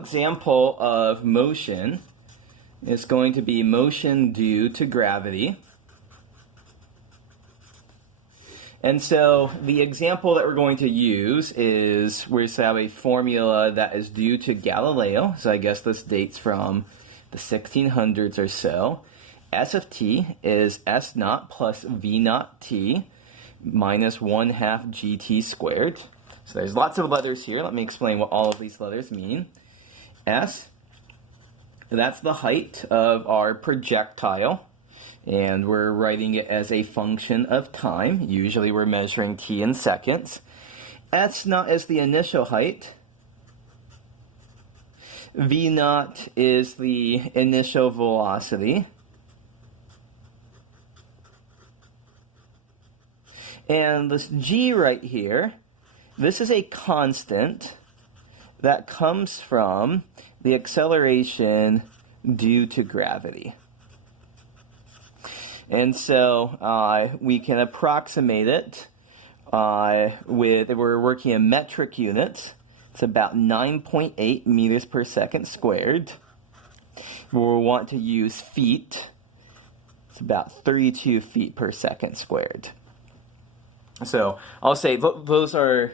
example of motion is going to be motion due to gravity. And so the example that we're going to use is we have a formula that is due to Galileo. So I guess this dates from the 1600s or so. S of t is S naught plus V naught t minus 1/2 gt squared. So there's lots of letters here. Let me explain what all of these letters mean. S, that's the height of our projectile. And we're writing it as a function of time. Usually we're measuring t in seconds. S naught is the initial height. V naught is the initial velocity. And this g right here, this is a constant that comes from the acceleration due to gravity. And so we can approximate it if we're working in metric units. It's about 9.8 meters per second squared. We'll want to use feet. It's about 32 feet per second squared. So I'll say those are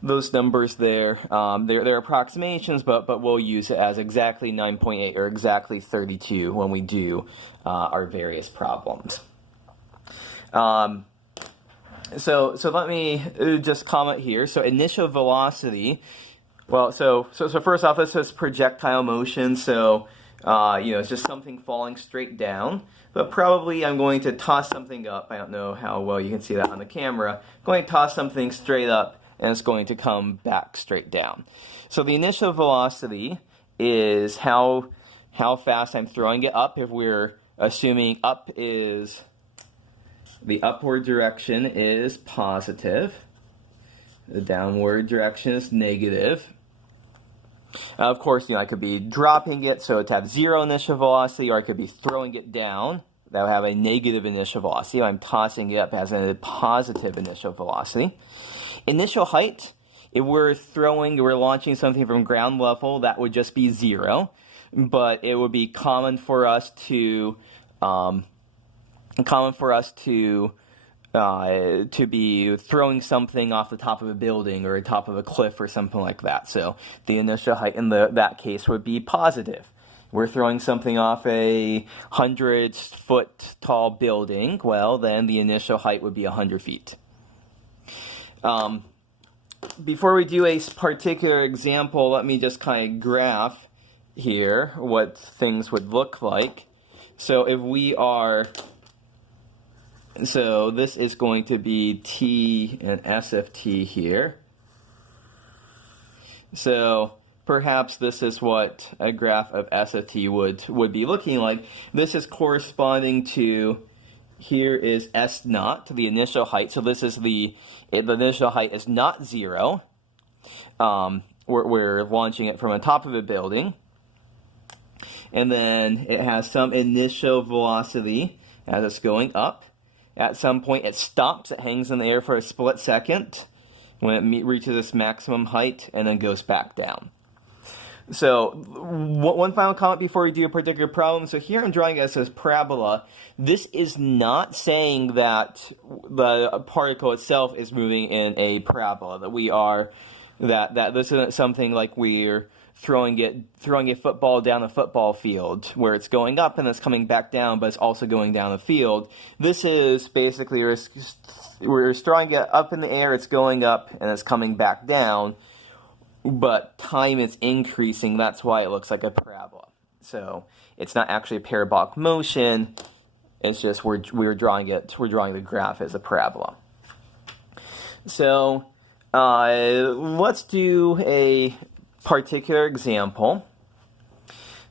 those numbers there. They're approximations, but we'll use it as exactly 9.8 or exactly 32 when we do our various problems. So let me just comment here. So initial velocity. Well, so first off, this is projectile motion. So it's just something falling straight down. But probably I'm going to toss something up. I don't know how well you can see that on the camera. I'm going to toss something straight up, and it's going to come back straight down. So the initial velocity is how fast I'm throwing it up. If we're assuming up is the upward direction is positive, the downward direction is negative. Of course, I could be dropping it, so to have zero initial velocity, or I could be throwing it down. That would have a negative initial velocity. I'm tossing it up as a positive initial velocity. Initial height, if we're launching something from ground level, that would just be 0. But it would be common for us to be throwing something off the top of a building or the top of a cliff or something like that. So the initial height in that case would be positive. We're throwing something off a 100-foot tall building. Well, then the initial height would be 100 feet. Before we do a particular example, let me just kind of graph here what things would look like. So if we are... So this is going to be t and s of t here. So perhaps this is what a graph of s of t would be looking like. This is corresponding to, here is s naught, the initial height. So this is the initial height is not 0. We're launching it from the top of a building. And then it has some initial velocity as it's going up. At some point it stops, it hangs in the air for a split second when it reaches its maximum height and then goes back down. So one final comment before we do a particular problem. So here I'm drawing it as parabola. This is not saying that the particle itself is moving in a parabola, that this isn't something like we're throwing a football down a football field where it's going up and it's coming back down, but it's also going down the field. This is basically we're throwing it up in the air, it's going up and it's coming back down, but time is increasing. That's why it looks like a parabola. So it's not actually a parabolic motion. It's just we're drawing the graph as a parabola. So let's do a particular example.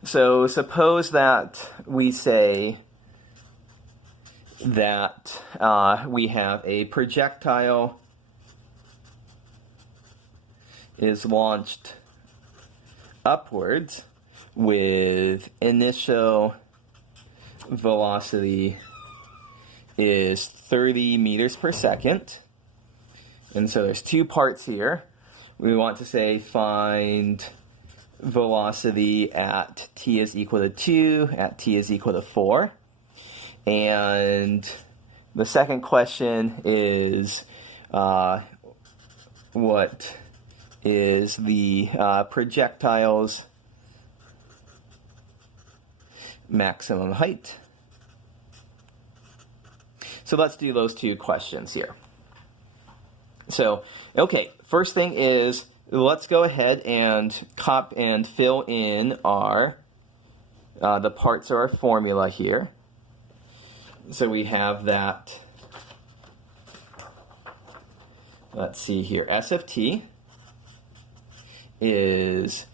So suppose that we say that we have a projectile is launched upwards with initial velocity is 30 meters per second. And so there's two parts here. we want to say find velocity at t is equal to 2, at t is equal to 4. And the second question is what is the projectile's maximum height? So let's do those two questions here. So, okay, first thing is, let's go ahead and fill in our the parts of our formula here. So we have that, let's see here, S of t is,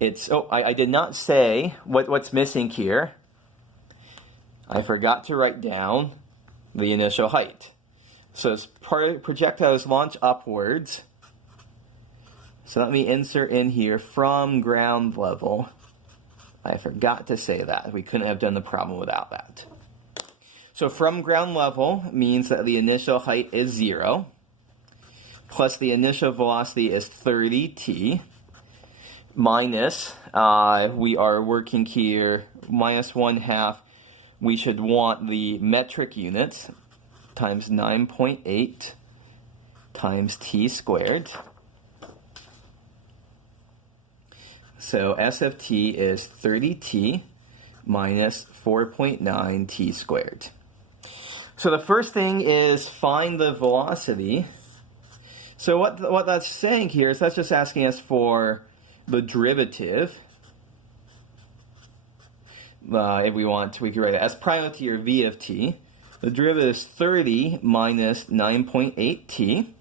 I did not say what's missing here. I forgot to write down the initial height. So as projectiles launch upwards, so let me insert in here from ground level. I forgot to say that. We couldn't have done the problem without that. So from ground level means that the initial height is 0, plus the initial velocity is 30t, minus, we are working here, minus 1/2. We should want the metric units, times 9.8 times t squared. So S of t is 30t minus 4.9 t squared. So the first thing is find the velocity. So what that's saying here is that's just asking us for the derivative. If we want, we could write it as prime of t or v of t. The derivative is 30 minus 9.8t.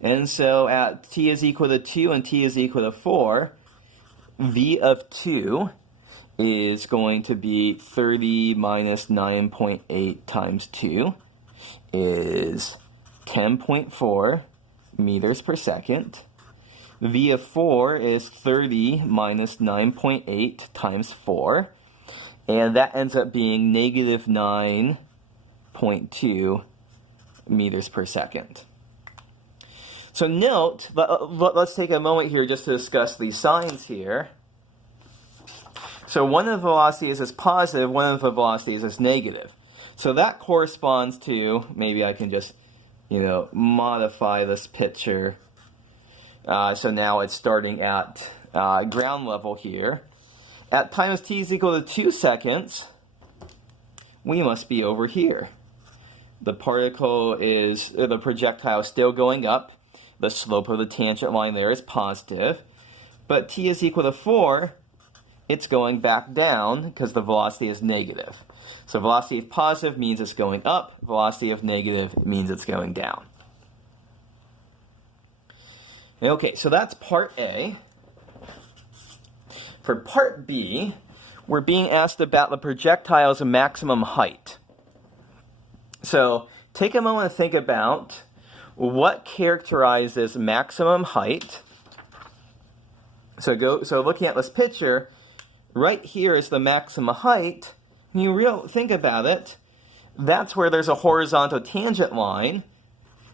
And so at t is equal to 2 and t is equal to 4, v of 2 is going to be 30 minus 9.8 times 2 is 10.4 meters per second. V of 4 is 30 minus 9.8 times 4. And that ends up being negative 9.2 meters per second. So note, let's take a moment here just to discuss these signs here. So one of the velocities is positive, one of the velocities is negative. So that corresponds to, maybe I can just, modify this picture. So now it's starting at ground level here. At times t is equal to 2 seconds, we must be over here. The projectile is still going up. The slope of the tangent line there is positive. But t is equal to 4, it's going back down because the velocity is negative. So velocity of positive means it's going up. Velocity of negative means it's going down. Okay, so that's part A. For part B, we're being asked about the projectile's maximum height. So take a moment to think about what characterizes maximum height. So looking at this picture, right here is the maximum height. When you think about it, that's where there's a horizontal tangent line.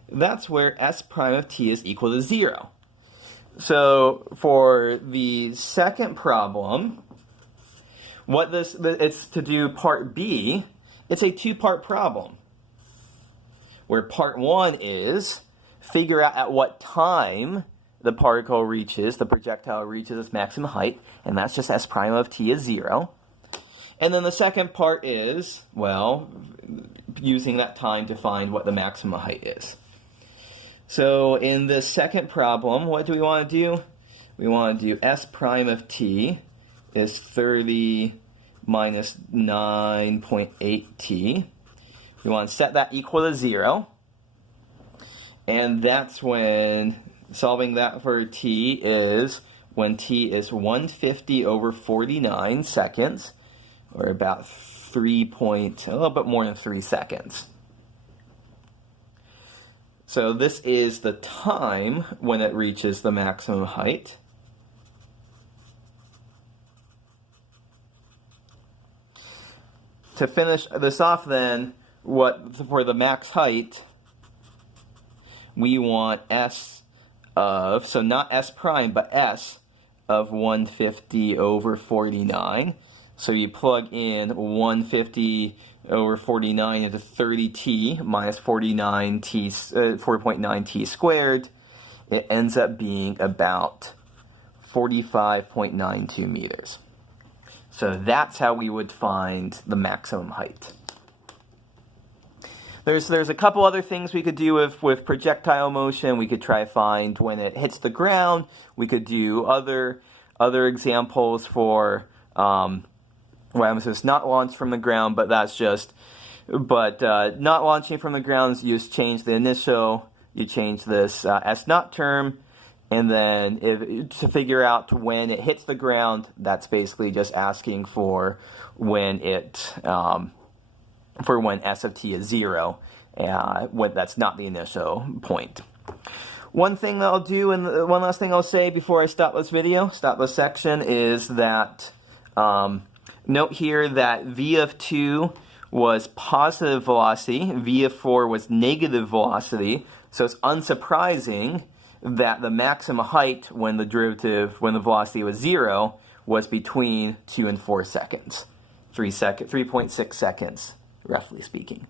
That's where s prime of t is equal to 0. So for the second problem, it's to do part B. It's a two-part problem, where part 1 is figure out at what time the projectile reaches its maximum height, and that's just s prime of t is 0. And then the second part is, using that time to find what the maximum height is. So in this second problem, what do we want to do? We want to do s prime of t is 30 minus 9.8t. We want to set that equal to 0. And that's when, solving that for t is when t is 150 over 49 seconds, or about a little bit more than 3 seconds. So this is the time when it reaches the maximum height. To finish this off then, for the max height, we want s of, so not s prime, but s of 150 over 49. So you plug in 150 over 49 into 30t minus 4.9t squared. It ends up being about 45.92 meters. So that's how we would find the maximum height. There's a couple other things we could do with projectile motion. We could try to find when it hits the ground. We could do other examples for well, it's not launched from the ground, but that's just, not launching from the ground, you just change the initial, you change this S naught term, and then to figure out when it hits the ground, that's basically just asking for when S of t is 0, when that's not the initial point. One thing that I'll do, and one last thing I'll say before I stop this section, is that note here that v of 2 was positive velocity, v of 4 was negative velocity, so it's unsurprising that the maximum height when the velocity was 0 was between 2 and 4 seconds, 3.6 seconds, roughly speaking.